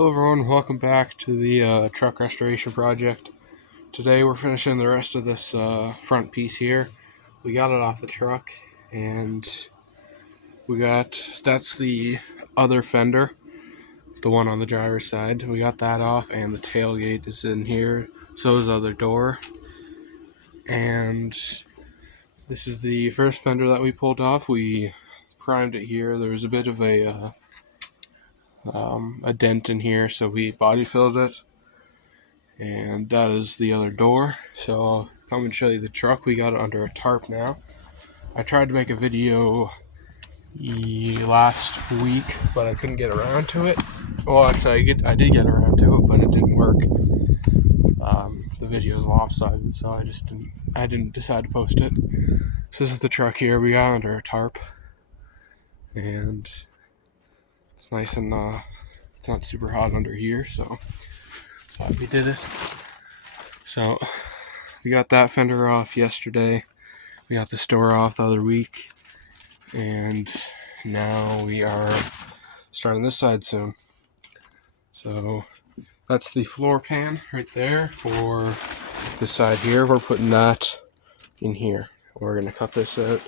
Hello everyone, welcome back to the truck restoration project. Today we're finishing the rest of this front piece here. We got it off the truck and that's the other fender, the one on the driver's side. We got that off and the tailgate is in here, so is the other door. And this is the first fender that we pulled off. We primed it here. There was a bit of a dent in here, so we body filled it. And that is the other door. So I'll come and show you the truck. We got it under a tarp now. I tried to make a video last week, but I couldn't get around to it. Well, actually, I did get around to it, but it didn't work. The video is lopsided, so I didn't decide to post it. So this is the truck here. We got under a tarp, and it's nice and it's not super hot under here, so glad we did it. So we got that fender off yesterday. We got the store off the other week, and now we are starting this side soon. So that's the floor pan right there for this side here. We're putting that in here. We're gonna cut this out.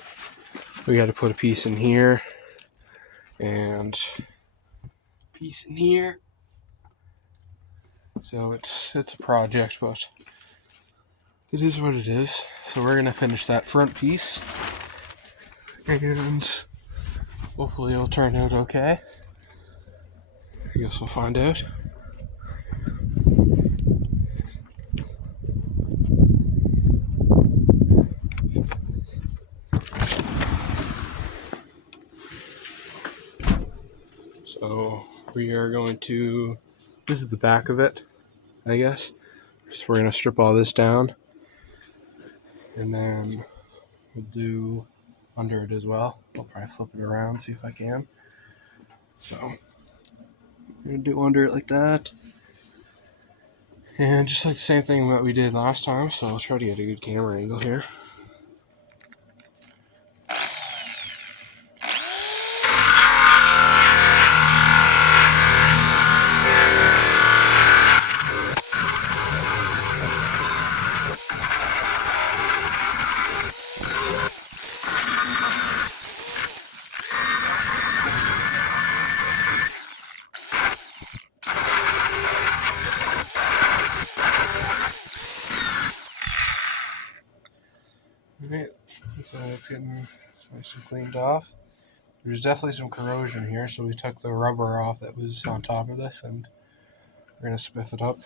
We got to put a piece in here and a piece in here. So it's a project, but it is what it is. So we're gonna finish that front piece, and hopefully it'll turn out okay. I guess we'll find out. So we are going to, this is the back of it, I guess. So we're gonna strip all this down, and then we'll do under it as well. I'll probably flip it around, see if I can. So I'm gonna do under it like that, and just like the same thing that we did last time. So I'll try to get a good camera angle here. Alright, so it's getting nice and cleaned off. There's definitely some corrosion here, so we took the rubber off that was on top of this, and we're going to spiff it up.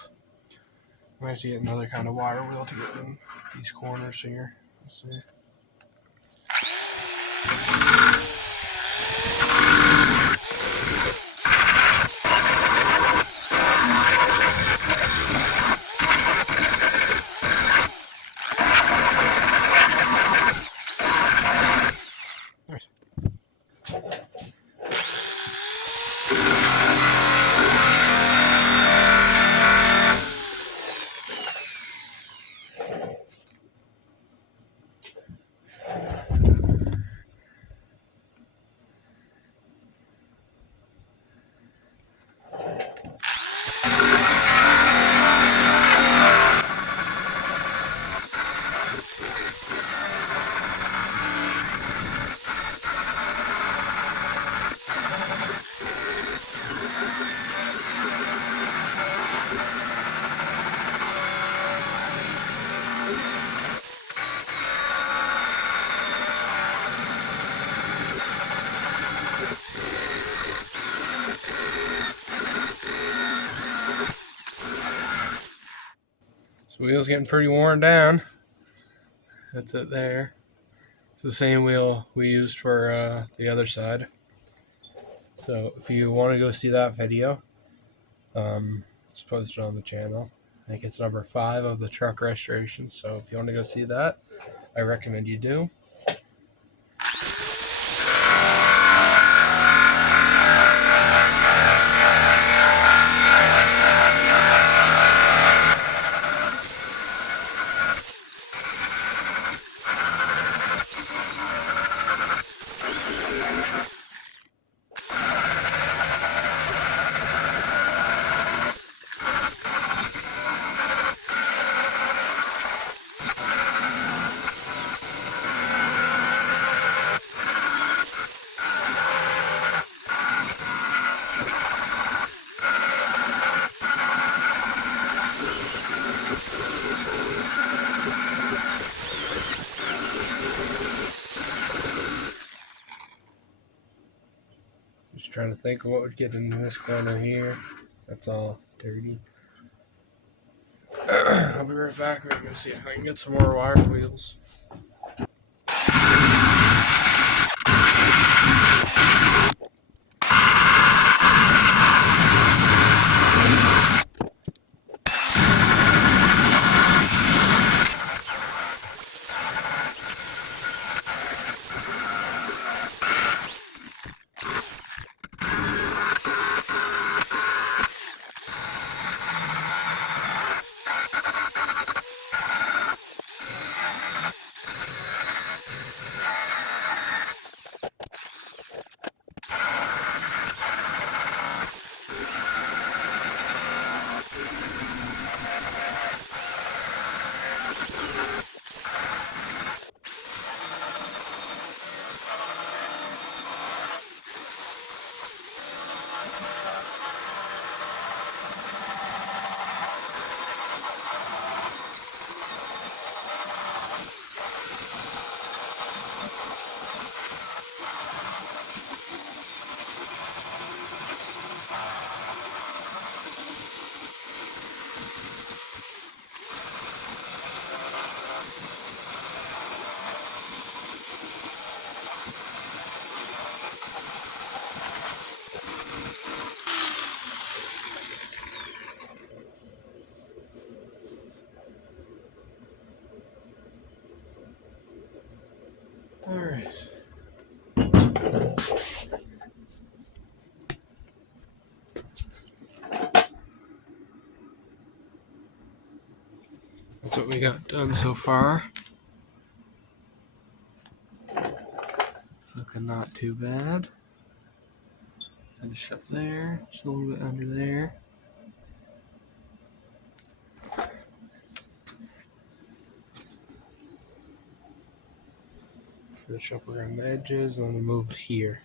We have to get another kind of wire wheel to get in these corners here. Let's see. So the wheel's getting pretty worn down. That's it there. It's the same wheel we used for the other side. So if you want to go see that video, it's posted on the channel. I think it's number 5 of the truck restoration. So if you want to go see that, I recommend you do. trying to think of what would get into this corner here. That's all dirty. I'll be right back. We're going to see if I can get some more wire wheels. Alright. That's what we got done so far. It's looking not too bad. Finish up there, just a little bit under there. Finish up around the edges. I'm going to move here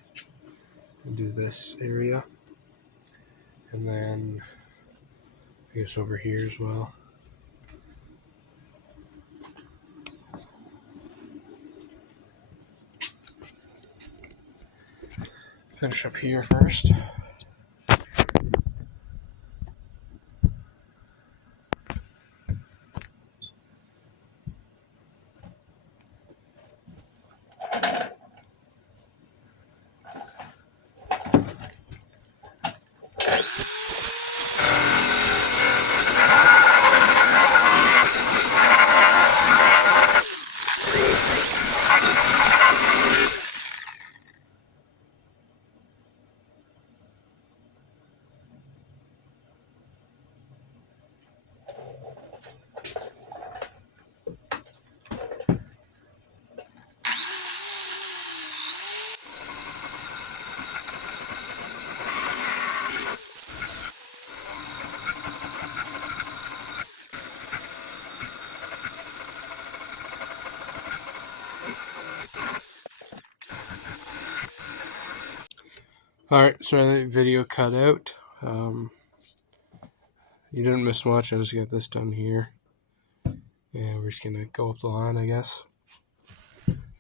and do this area. And then I guess over here as well. Finish up here first. Alright, so that video cut out. You didn't miss much. I just got this done here. And we're just going to go up the line, I guess.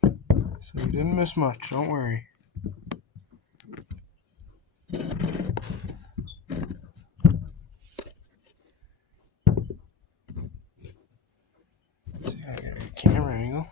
So you didn't miss much. Don't worry. See, I got a camera angle.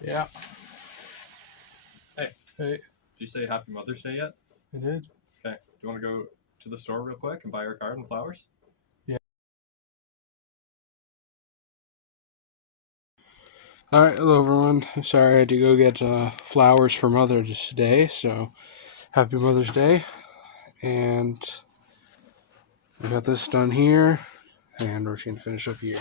Yeah. Hey. Hey. Did you say Happy Mother's Day yet? I did. Okay. Do you want to go to the store real quick and buy your card and flowers? Yeah. Alright, hello everyone. Sorry I had to go get flowers for Mother's Day, so Happy Mother's Day. And we got this done here, and we're just going to finish up here.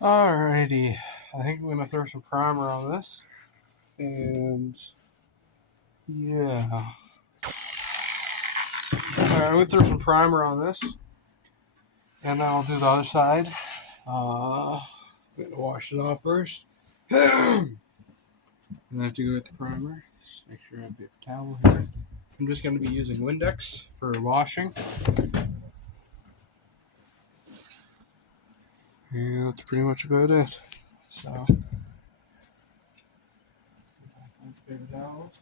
Alrighty, I think I'm gonna throw some primer on this, and yeah. Alright, I'm gonna throw some primer on this, and then I'll do the other side. I'm gonna wash it off first. And I have to go with the primer. Let's make sure I have a paper towel here. I'm just gonna be using Windex for washing. And that's pretty much about it. So, paper towels.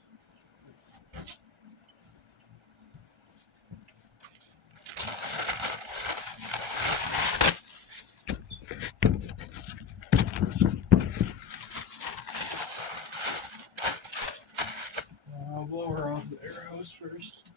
I'll blow her off the air hose first.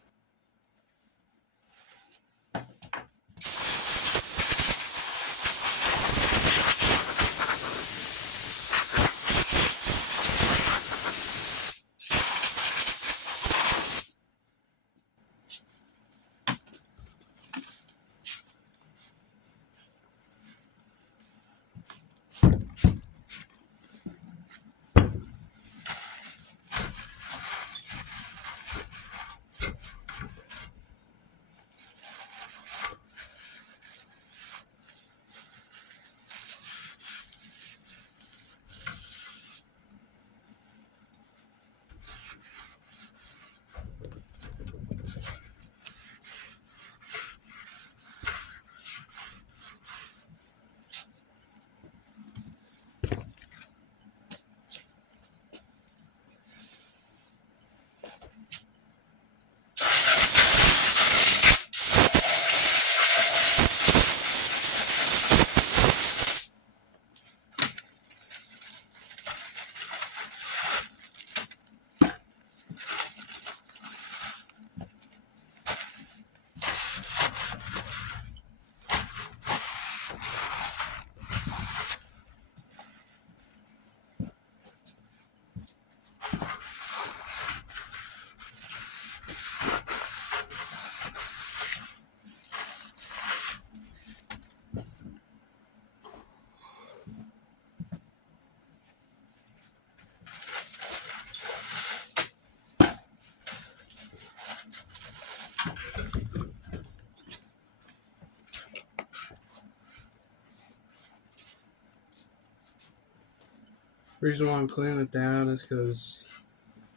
The reason why I'm cleaning it down is because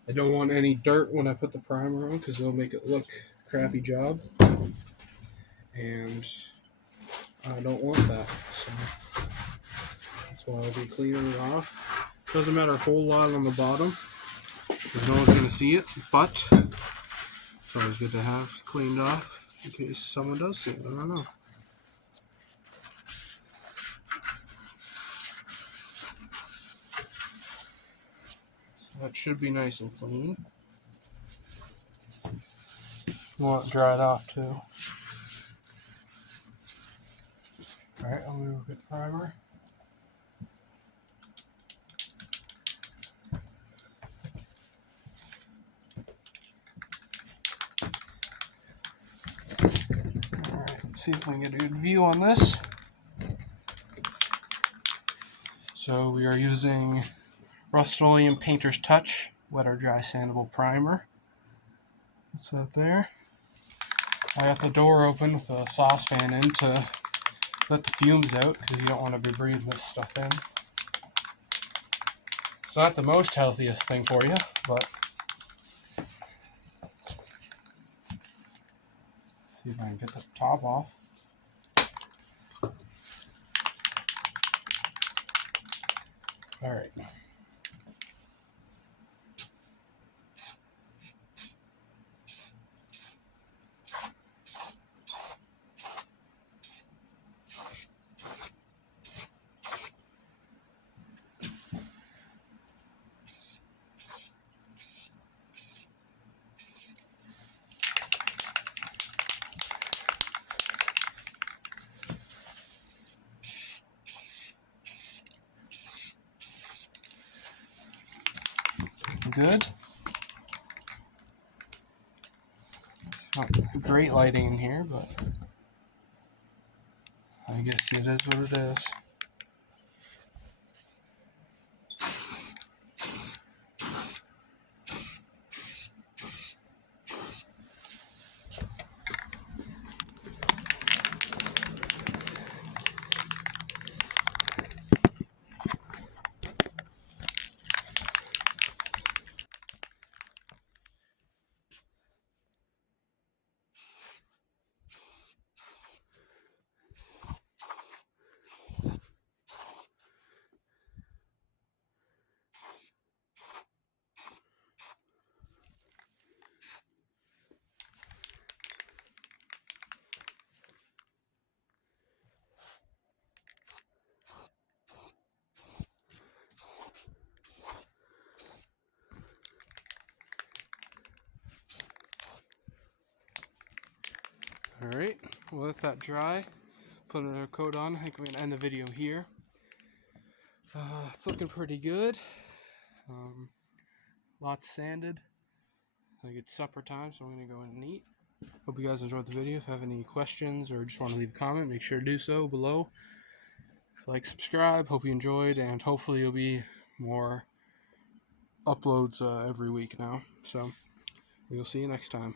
I don't want any dirt when I put the primer on, because it'll make it look a crappy job. And I don't want that. So that's why I'll be cleaning it off. Doesn't matter a whole lot on the bottom, because no one's going to see it, but it's always good to have cleaned off in case someone does see it. I don't know. That should be nice and clean. Want it dried off too. Alright, I'll move a bit primer. Alright, let's see if we can get a good view on this. So we are using Rust-Oleum Painter's Touch Wet or Dry Sandable Primer. What's that there? I got the door open with the saucepan in to let the fumes out, because you don't want to be breathing this stuff in. It's not the most healthiest thing for you, but see if I can get the top off. Alright. good. It's not great lighting in here, but I guess it is what it is. Alright, we'll let that dry. Put another coat on. I think we're going to end the video here. It's looking pretty good. Lots sanded. I think it's supper time, so I'm going to go in and eat. Hope you guys enjoyed the video. If you have any questions or just want to leave a comment, make sure to do so below. Like, subscribe. Hope you enjoyed, and hopefully you'll be more uploads every week now. So we'll see you next time.